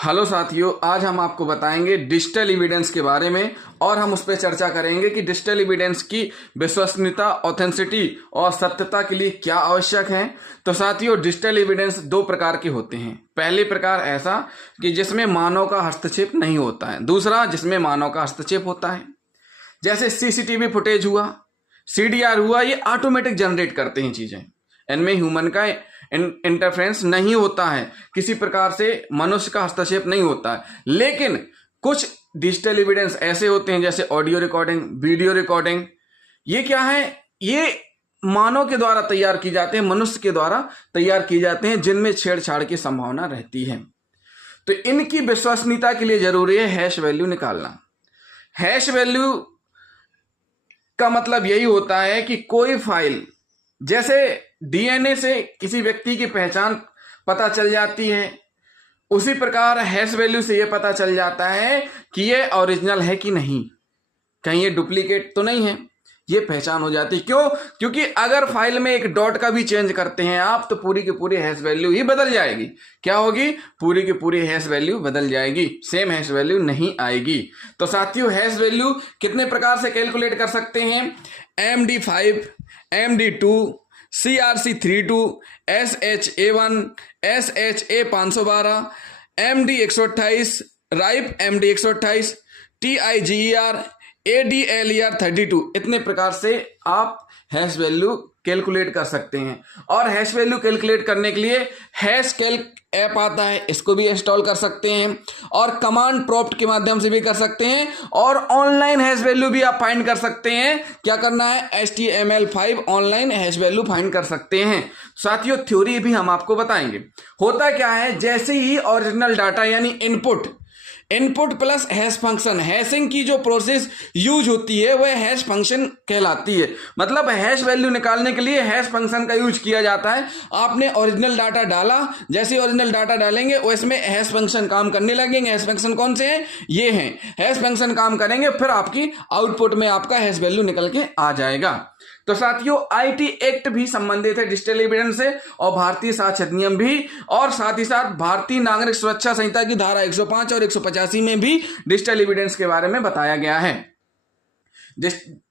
Hello साथियों, आज हम आपको बताएंगे डिजिटल एविडेंस के बारे में और हम उस पर चर्चा करेंगे कि डिजिटल एविडेंस की विश्वसनीयता, ऑथेंटिसिटी और सत्यता के लिए क्या आवश्यक है। तो साथियों, डिजिटल एविडेंस दो प्रकार के होते हैं। पहले प्रकार ऐसा कि जिसमें मानव का हस्तक्षेप नहीं होता है, दूसरा जिसमें मानव का हस्तक्षेप होता है। जैसे सीसीटीवी फुटेज हुआ, सीडीआर हुआ, ये ऑटोमेटिक जनरेट करते हैं चीजें, इनमें ह्यूमन का इंटरफेरेंस नहीं होता है, किसी प्रकार से मनुष्य का हस्तक्षेप नहीं होता है। लेकिन कुछ डिजिटल एविडेंस ऐसे होते हैं जैसे ऑडियो रिकॉर्डिंग, वीडियो रिकॉर्डिंग, ये क्या है, ये मानव के द्वारा तैयार की जाते हैं, मनुष्य के द्वारा तैयार की जाते हैं, जिनमें छेड़छाड़ की संभावना रहती है। तो इनकी विश्वसनीयता के लिए जरूरी है हैश वैल्यू निकालना। हैश वैल्यू का मतलब यही होता है कि कोई फाइल, जैसे डीएनए से किसी व्यक्ति की पहचान पता चल जाती है, उसी प्रकार हैश वैल्यू से यह पता चल जाता है कि यह ओरिजिनल है कि नहीं, कहीं ये डुप्लीकेट तो नहीं है, ये पहचान हो जाती है। क्यों? क्योंकि अगर फाइल में एक डॉट का भी चेंज करते हैं आप, तो पूरी की पूरी हैश वैल्यू ही बदल जाएगी। क्या होगी? पूरी की पूरी हैश वैल्यू बदल जाएगी, सेम हैश वैल्यू नहीं आएगी। तो साथियों, हैश वैल्यू कितने प्रकार से कैलकुलेट कर सकते हैं? MD5, MD2, CRC32, SHA1, SHA512, MD128, RIPE MD128, TIGER, ADLER32, इतने प्रकार से आप हैश वैल्यू कैलकुलेट कर सकते हैं। और हैश वैल्यू कैलकुलेट करने के लिए हैश कैल्क ऐप आता है, इसको भी इंस्टॉल कर सकते हैं, और कमांड प्रॉम्प्ट के माध्यम से भी कर सकते हैं, और ऑनलाइन हैश वैल्यू भी आप फाइंड कर सकते हैं। क्या करना है? HTML5 online hash value find कर सकते हैं। साथियों, थ्योरी भी हम आपको बताएंगे। होता क्या है, जैसे ही ओरिजिनल डाटा यानी input plus hash function, hashing की जो प्रोसेस यूज होती है वह हैश फंक्शन कहलाती है। मतलब हैश वैल्यू निकालने के लिए हैश फंक्शन का यूज किया जाता है। आपने ओरिजिनल डाटा डाला, जैसे ओरिजिनल डाटा डालेंगे उसमें हैश फंक्शन काम करने लगेंगे। हैश फंक्शन कौन से हैं? ये हैं। हैश फंक्शन काम करेंगे, फिर आपकी आउटपुट में आपका हैश वैल्यू निकल के आ जाएगा। तो साथियों, IT एक्ट भी संबंधित है डिजिटल एविडेंस से, और भारतीय साक्ष्य अधिनियम भी, और साथ ही साथ भारतीय नागरिक सुरक्षा संहिता की धारा 105 और 185 में भी डिजिटल एविडेंस के बारे में बताया गया है।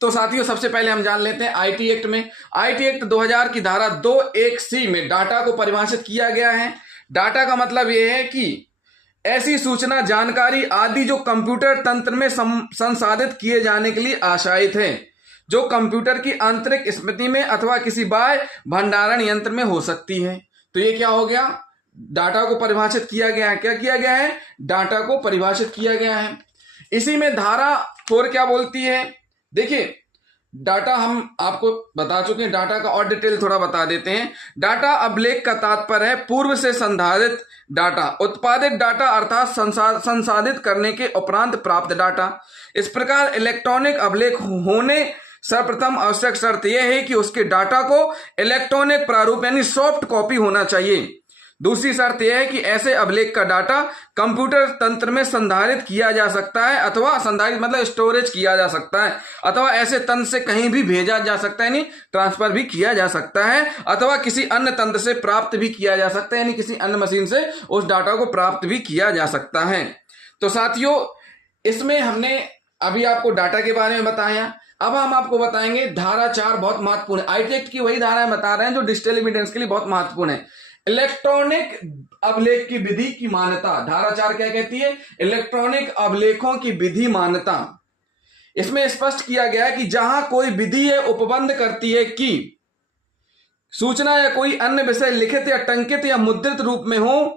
तो साथियों, सबसे पहले हम जान लेते हैं IT एक्ट में। IT एक्ट 2000 की धारा 21C में डाटा को परिभाषित किया गया है। डाटा का मतलब यह है कि ऐसी सूचना, जानकारी आदि जो कंप्यूटर तंत्र में संसाधित किए जाने के लिए आशायित है, जो कंप्यूटर की आंतरिक स्मृति में अथवा किसी बाह्य भंडारण यंत्र में हो सकती है। तो ये क्या हो गया? डाटा को परिभाषित किया गया है। क्या किया गया है? डाटा को परिभाषित किया गया है। इसी में धारा 4 क्या बोलती है? देखिए, डाटा हम आपको बता चुके हैं, डाटा का और डिटेल थोड़ा बता देते हैं। डाटा अभिलेख का तात्पर्य है पूर्व से संधारित डाटा, उत्पादित डाटा अर्थात संसाधित करने के उपरांत प्राप्त डाटा। इस प्रकार इलेक्ट्रॉनिक अभिलेख होने सर्वप्रथम आवश्यक शर्त यह है कि उसके डाटा को इलेक्ट्रॉनिक प्रारूप यानी सॉफ्ट कॉपी होना चाहिए। दूसरी शर्त यह है कि ऐसे अभिलेख का डाटा कंप्यूटर तंत्र में संधारित किया जा सकता है, अथवा संधारित मतलब स्टोरेज किया जा सकता है, अथवा ऐसे तंत्र से कहीं भी भेजा जा सकता है, यानी ट्रांसफर भी किया जा सकता है, अथवा किसी अन्य तंत्र से प्राप्त भी किया जा सकता है, यानी किसी अन्य मशीन से उस डाटा को प्राप्त भी किया जा सकता है। तो साथियों, इसमें हमने अभी आपको डाटा के बारे में बताया। अब हम आपको बताएंगे धारा 4, बहुत महत्वपूर्ण है। IT एक्ट की वही धाराएं बता रहे हैं जो डिजिटल एविडेंस के लिए बहुत महत्वपूर्ण है। इलेक्ट्रॉनिक अभिलेख की विधि की मान्यता। धारा 4 क्या कहती है? इलेक्ट्रॉनिक अभिलेखों की विधि मान्यता। इसमें स्पष्ट किया गया है कि जहां कोई विधि है उपबंध करती है कि सूचना या कोई अन्य विषय लिखित या टंकित या मुद्रित रूप में हो,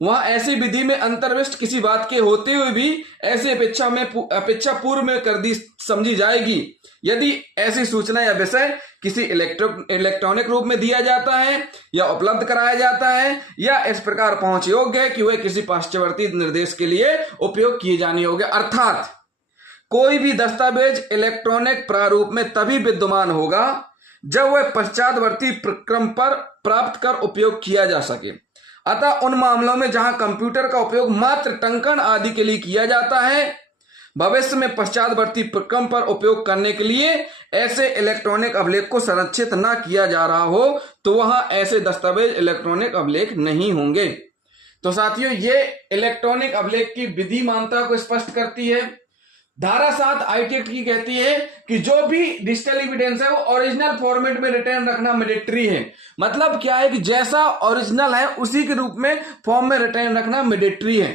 वहां ऐसी विधि में अंतर्विष्ट किसी बात के होते हुए भी ऐसी अपेक्षा पूर्व में कर दी समझी जाएगी यदि ऐसी सूचना या विषय किसी इलेक्ट्रॉनिक रूप में दिया जाता है या उपलब्ध कराया जाता है, या इस प्रकार पहुंच योग्य है कि वह किसी पाश्चात्य निर्देश के लिए उपयोग किए जाने योग्य। अर्थात कोई भी दस्तावेज इलेक्ट्रॉनिक प्रारूप में तभी विद्यमान होगा जब वह पश्चातवर्ती प्रक्रम पर प्राप्त कर उपयोग किया जा सके। अतः उन मामलों में जहां कंप्यूटर का उपयोग मात्र टंकन आदि के लिए किया जाता है, भविष्य में पश्चातवर्ती प्रक्रम पर उपयोग करने के लिए ऐसे इलेक्ट्रॉनिक अभिलेख को संरक्षित न किया जा रहा हो, तो वहां ऐसे दस्तावेज इलेक्ट्रॉनिक अभिलेख नहीं होंगे। तो साथियों ये इलेक्ट्रॉनिक अभिलेख की विधि मान्यता को स्पष्ट करती है। धारा 7 आईटी एक्ट की कहती है कि जो भी डिजिटल एविडेंस है वो ओरिजिनल फॉर्मेट में रिटर्न रखना मैंडेटरी है। मतलब क्या है कि जैसा ओरिजिनल है उसी के रूप में फॉर्म में रिटर्न रखना मैंडेटरी है।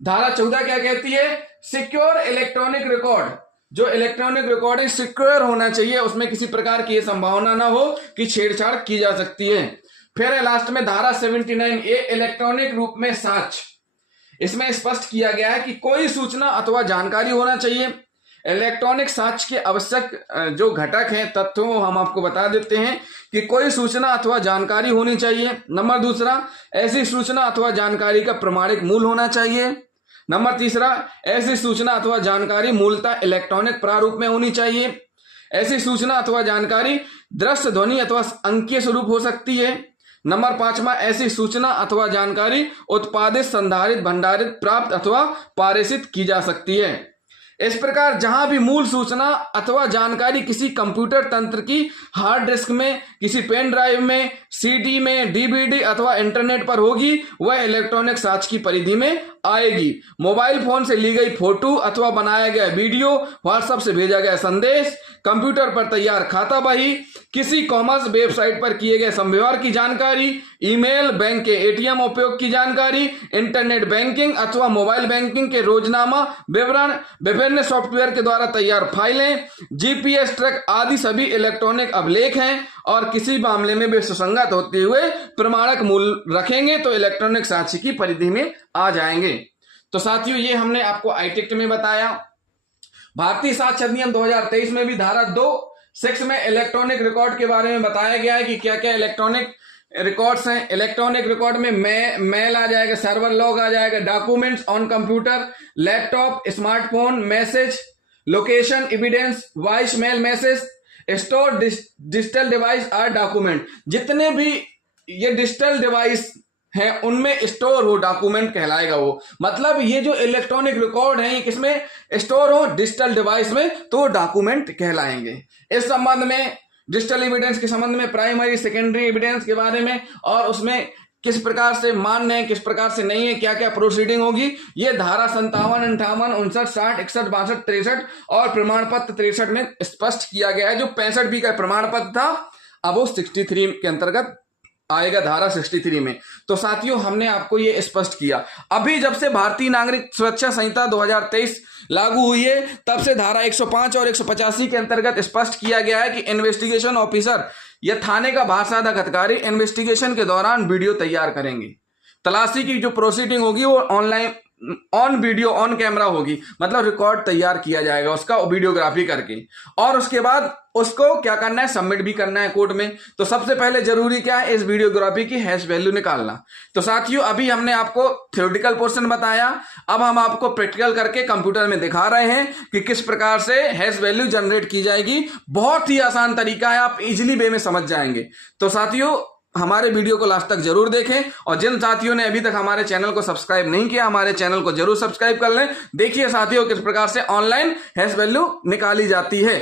धारा 14 क्या कहती है? सिक्योर इलेक्ट्रॉनिक रिकॉर्ड, जो इलेक्ट्रॉनिक रिकॉर्ड है सिक्योर होना चाहिए, उसमें किसी प्रकार की संभावना ना हो कि छेड़छाड़ की जा सकती है। फिर है लास्ट में धारा 79A इलेक्ट्रॉनिक रूप में साक्ष्य। इसमें स्पष्ट किया गया है कि कोई सूचना अथवा जानकारी होना चाहिए। इलेक्ट्रॉनिक साक्ष्य के आवश्यक जो घटक हैं, तथ्यों हम आपको बता देते हैं कि कोई सूचना अथवा जानकारी होनी चाहिए। नंबर दूसरा, ऐसी सूचना अथवा जानकारी का प्रमाणिक मूल होना चाहिए। नंबर तीसरा, ऐसी सूचना अथवा जानकारी मूलतः इलेक्ट्रॉनिक प्रारूप में होनी चाहिए। ऐसी सूचना अथवा जानकारी दृश्य, ध्वनि अथवा अंकीय स्वरूप हो सकती है। नंबर 5वां, ऐसी सूचना अथवा जानकारी उत्पादित, संधारित, भंडारित, प्राप्त अथवा पारित की जा सकती है। इस प्रकार जहां भी मूल सूचना अथवा जानकारी किसी कंप्यूटर तंत्र की हार्ड डिस्क में, किसी पेन ड्राइव में, सीडी में, डीवीडी अथवा इंटरनेट पर होगी वह इलेक्ट्रॉनिक साक्ष्य की परिधि में आएगी। मोबाइल फोन से ली गई फोटो अथवा बनाया गया वीडियो, व्हाट्सएप से भेजा गया संदेश, कंप्यूटर पर तैयार खाता बही, किसी कॉमर्स वेबसाइट पर किए गए संव्यवहार की जानकारी, ईमेल, बैंक के एटीएम उपयोग की जानकारी, इंटरनेट बैंकिंग अथवा मोबाइल बैंकिंग के रोजनामा विवरण, विभिन्न सॉफ्टवेयर के द्वारा तैयार फाइलें, जीपीएस ट्रैक आदि सभी इलेक्ट्रॉनिक अभिलेख हैं और किसी मामले में वे सुसंगत होते हुए प्रमाणक मूल्य रखेंगे तो इलेक्ट्रॉनिक साक्ष्य की परिधि में आ जाएंगे। तो साथियों ये हमने आपको आईटी एक्ट में बताया। भारतीय साक्ष्य अधिनियम 2023 में भी धारा 2(6) में इलेक्ट्रॉनिक रिकॉर्ड के बारे में बताया गया है कि क्या क्या इलेक्ट्रॉनिक रिकॉर्ड्स हैं। इलेक्ट्रॉनिक रिकॉर्ड में मेल आ जाएगा, सर्वर लॉग आ जाएगा, documents on computer, laptop, smartphone, message, location evidence, voice mail message, store digital device और डॉक्यूमेंट। जितने भी ये डिजिटल डिवाइस है उनमें स्टोर हो डॉक्यूमेंट कहलाएगा वो। मतलब ये जो इलेक्ट्रॉनिक रिकॉर्ड है ये किसमें स्टोर हो? डिजिटल डिवाइस में, तो डॉक्यूमेंट कहलाएंगे। इस संबंध में डिजिटल एविडेंस के संबंध में प्राइमरी सेकेंडरी एविडेंस के बारे में और उसमें किस प्रकार से मान्य है, किस प्रकार से नहीं है, क्या क्या प्रोसीडिंग होगी, ये धारा 57, 58, 59, 60, 61, 62, 63 और प्रमाण पत्र 63 में स्पष्ट किया गया है। जो 65B का प्रमाण पत्र था अब वो 63 के अंतर्गत आएगा, धारा 63 में। तो साथियों हमने आपको ये स्पष्ट किया। अभी जब से भारतीय नागरिक सुरक्षा संहिता 2023 लागू हुई है तब से धारा 105 और 185 के अंतर्गत स्पष्ट किया गया है कि इन्वेस्टिगेशन ऑफिसर या थाने का भाषाधक अधिकारी इन्वेस्टिगेशन के दौरान वीडियो तैयार करेंगे। तलाशी की जो प्रोसीडिंग होगी वो online, on video, on camera होगी। मतलब रिकॉर्ड तैयार किया जाएगा उसका वीडियोग्राफी करके और उसके बाद उसको क्या करना है? सबमिट भी करना है कोर्ट में। तो सबसे पहले जरूरी क्या है? इस वीडियोग्राफी की हैश वैल्यू निकालना। तो साथियों अभी हमने आपको थ्योरेटिकल पोर्शन बताया, अब हम आपको प्रैक्टिकल करके कंप्यूटर में दिखा रहे हैं कि किस प्रकार से हैश वैल्यू जनरेट की जाएगी। बहुत ही आसान तरीका है, आप इजिली वे में समझ जाएंगे। तो साथियों हमारे वीडियो को लास्ट तक जरूर देखें और जिन साथियों ने अभी तक हमारे चैनल को सब्सक्राइब नहीं किया हमारे चैनल को जरूर सब्सक्राइब कर लें। देखिए साथियों किस प्रकार से ऑनलाइन हैश वैल्यू निकाली जाती है।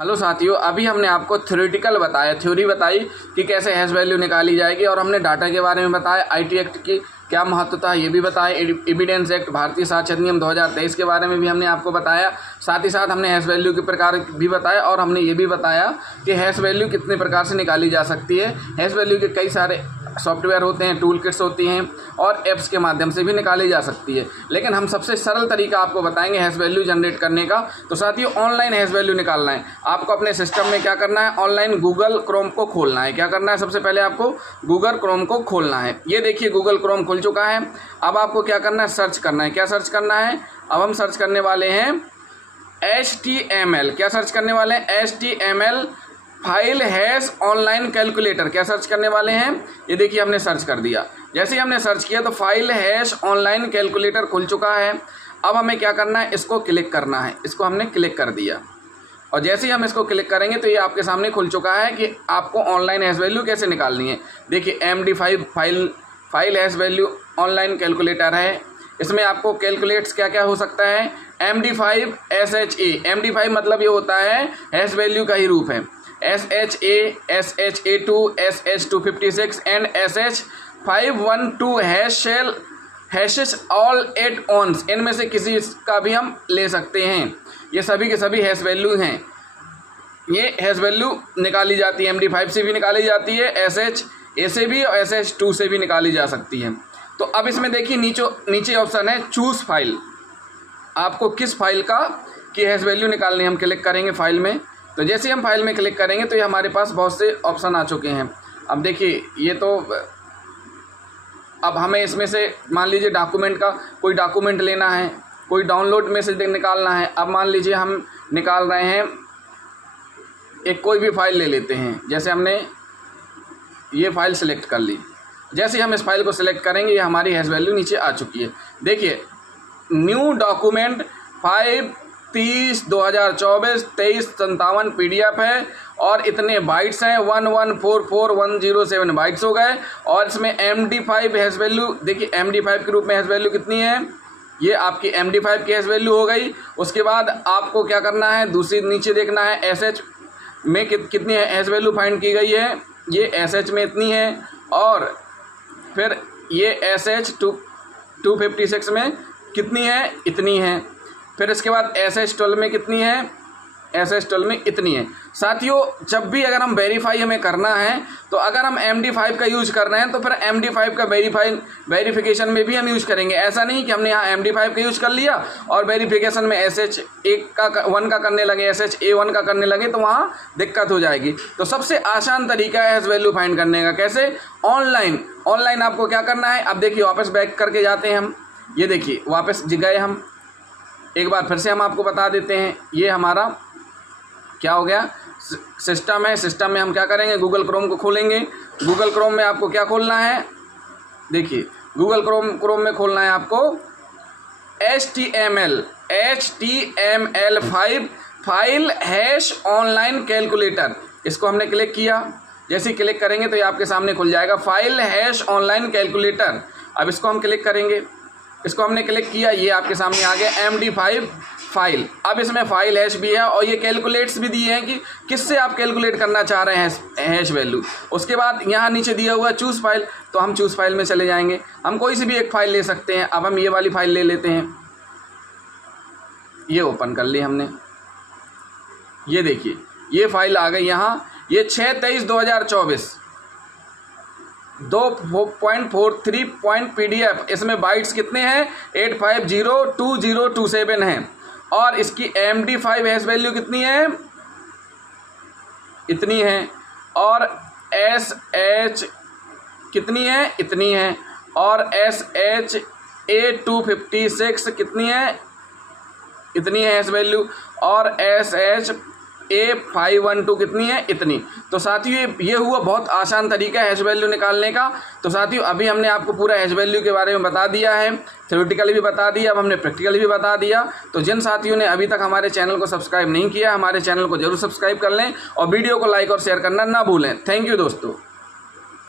हेलो साथियों, अभी हमने आपको थ्योरेटिकल बताया, थ्योरी बताई कि कैसे हैश वैल्यू निकाली जाएगी और हमने डाटा के बारे में बताया, आईटी एक्ट की क्या महत्वता है ये भी बताया, एविडेंस एक्ट, भारतीय साक्ष्य अधिनियम 2023 के बारे में भी हमने आपको बताया। साथ ही साथ हमने हैश वैल्यू के प्रकार भी बताया और हमने ये भी बताया कि हैश वैल्यू कितने प्रकार से निकाली जा सकती है। हैश वैल्यू के कई सारे सॉफ्टवेयर होते हैं, टूल किट्स होती हैं और ऐप्स के माध्यम से भी निकाली जा सकती है, लेकिन हम सबसे सरल तरीका आपको बताएंगे हैश वैल्यू जनरेट करने का। तो साथियों ऑनलाइन हैश वैल्यू निकालना है आपको अपने सिस्टम में क्या करना है? ऑनलाइन गूगल क्रोम को खोलना है। क्या करना है? सबसे पहले आपको गूगल क्रोम को खोलना है। ये देखिए गूगल क्रोम खुल चुका है। अब आपको क्या करना है? सर्च करना है। क्या सर्च करना है? अब हम सर्च करने वाले हैं HTML। क्या सर्च करने वाले हैं? HTML file hash online calculator. क्या सर्च करने वाले हैं? ये देखिए हमने सर्च कर दिया। जैसे ही हमने सर्च किया तो फाइल हैश ऑनलाइन कैलकुलेटर खुल चुका है। अब हमें क्या करना है? इसको क्लिक करना है। इसको हमने क्लिक कर दिया और जैसे ही हम इसको क्लिक करेंगे तो ये आपके सामने खुल चुका है कि आपको ऑनलाइन हैश वैल्यू कैसे निकालनी है। देखिए MD5 file hash value online calculator है। इसमें आपको कैलकुलेट्स क्या क्या हो सकता है? MD5 SHA। MD5 मतलब ये होता है हैश वैल्यू का ही रूप है। SHA, SHA2, SH256 and SH 512 hashes all at once, इनमें से किसी का भी हम ले सकते हैं। ये सभी के सभी हैश वैल्यू हैं। ये हैश वैल्यू निकाली जाती है, MD5 से भी निकाली जाती है, SHA से भी और SH2 से भी निकाली जा सकती है। तो अब इसमें देखिए नीचे ऑप्शन है चूज़ फाइल, आपको किस फाइल की हैश वैल्यू निकालनी है। हम क्लिक करेंगे फाइल में, तो जैसे ही हम फाइल में क्लिक करेंगे तो ये हमारे पास बहुत से ऑप्शन आ चुके हैं। अब देखिए ये तो अब हमें इसमें से मान लीजिए डॉक्यूमेंट का कोई डॉक्यूमेंट लेना है, कोई डाउनलोड में से निकालना है। अब मान लीजिए हम निकाल रहे हैं एक कोई भी फाइल ले लेते हैं, जैसे हमने ये फाइल सेलेक्ट कर ली। जैसे ही हम इस फाइल को सिलेक्ट करेंगे ये हमारी हैश वैल्यू नीचे आ चुकी है। देखिए न्यू डॉक्यूमेंट 5/30/2024 2357 PDF है और इतने बाइट्स हैं 1144107 बाइट्स हो गए। और इसमें MD5 हैश वैल्यू देखिए, MD5 के रूप में हैश वैल्यू कितनी है, ये आपकी MD5 की हैश वैल्यू हो गई। उसके बाद आपको क्या करना है, दूसरी नीचे देखना है SH में कितनी हैश वैल्यू फाइंड की गई है, ये SH में इतनी है। और फिर ये SH256 में कितनी है, इतनी है। फिर इसके बाद SH12 में कितनी है, SH12 में इतनी है। साथियों जब भी अगर हम वेरीफाई हमें करना है तो अगर हम MD5 का यूज़ कर रहे हैं तो फिर MD5 का वेरिफिकेशन में भी हम यूज़ करेंगे। ऐसा नहीं कि हमने यहाँ MD5 का यूज़ कर लिया और वेरिफिकेशन में SH1 का करने लगे, SHA1 का करने लगे तो वहाँ दिक्कत हो जाएगी। तो सबसे आसान तरीका है हैश वैल्यू फाइंड करने का। कैसे? ऑनलाइन आपको क्या करना है, अब देखिए वापस बैक करके जाते हैं हम। ये देखिए वापस गए हम, एक बार फिर से हम आपको बता देते हैं। ये हमारा क्या हो गया, सिस्टम है। सिस्टम में हम क्या करेंगे, गूगल क्रोम को खोलेंगे। गूगल क्रोम में आपको क्या खोलना है, देखिए गूगल क्रोम में खोलना है आपको HTML5 file hash online calculator. इसको हमने क्लिक किया, जैसे ही क्लिक करेंगे तो ये आपके सामने खुल जाएगा फाइल हैश ऑनलाइन कैलकुलेटर। अब इसको हम क्लिक करेंगे, इसको हमने क्लिक किया, ये आपके सामने आ गया MD5 फाइल। अब इसमें फाइल हैश भी है और ये कैलकुलेट्स भी दिए हैं कि किससे आप कैलकुलेट करना चाह रहे हैं हैश वैल्यू। उसके बाद यहाँ नीचे दिया हुआ चूज़ फाइल, तो हम चूज़ फाइल में चले जाएंगे। हम कोई सी भी एक फ़ाइल ले सकते हैं। अब हम ये वाली फ़ाइल ले लेते हैं, ये ओपन कर ली हमने। ये देखिए ये फाइल आ गई यहाँ, ये 6/23/2024 2.43 PDF। इसमें बाइट्स कितने हैं, 8502027 हैं। और इसकी MD5 हैश वैल्यू कितनी है, इतनी है। और SH कितनी है, इतनी है। और SHA256 कितनी है, इतनी है हैश वैल्यू। और SHA512 कितनी है, इतनी। तो साथियों ये हुआ बहुत आसान तरीका है हैश वैल्यू निकालने का। तो साथियों अभी हमने आपको पूरा हैश वैल्यू के बारे में बता दिया है, थ्योरेटिकली भी बता दिया, अब हमने प्रैक्टिकली भी बता दिया। तो जिन साथियों ने अभी तक हमारे चैनल को सब्सक्राइब नहीं किया, हमारे चैनल को जरूर सब्सक्राइब कर लें और वीडियो को लाइक और शेयर करना ना भूलें। थैंक यू दोस्तों।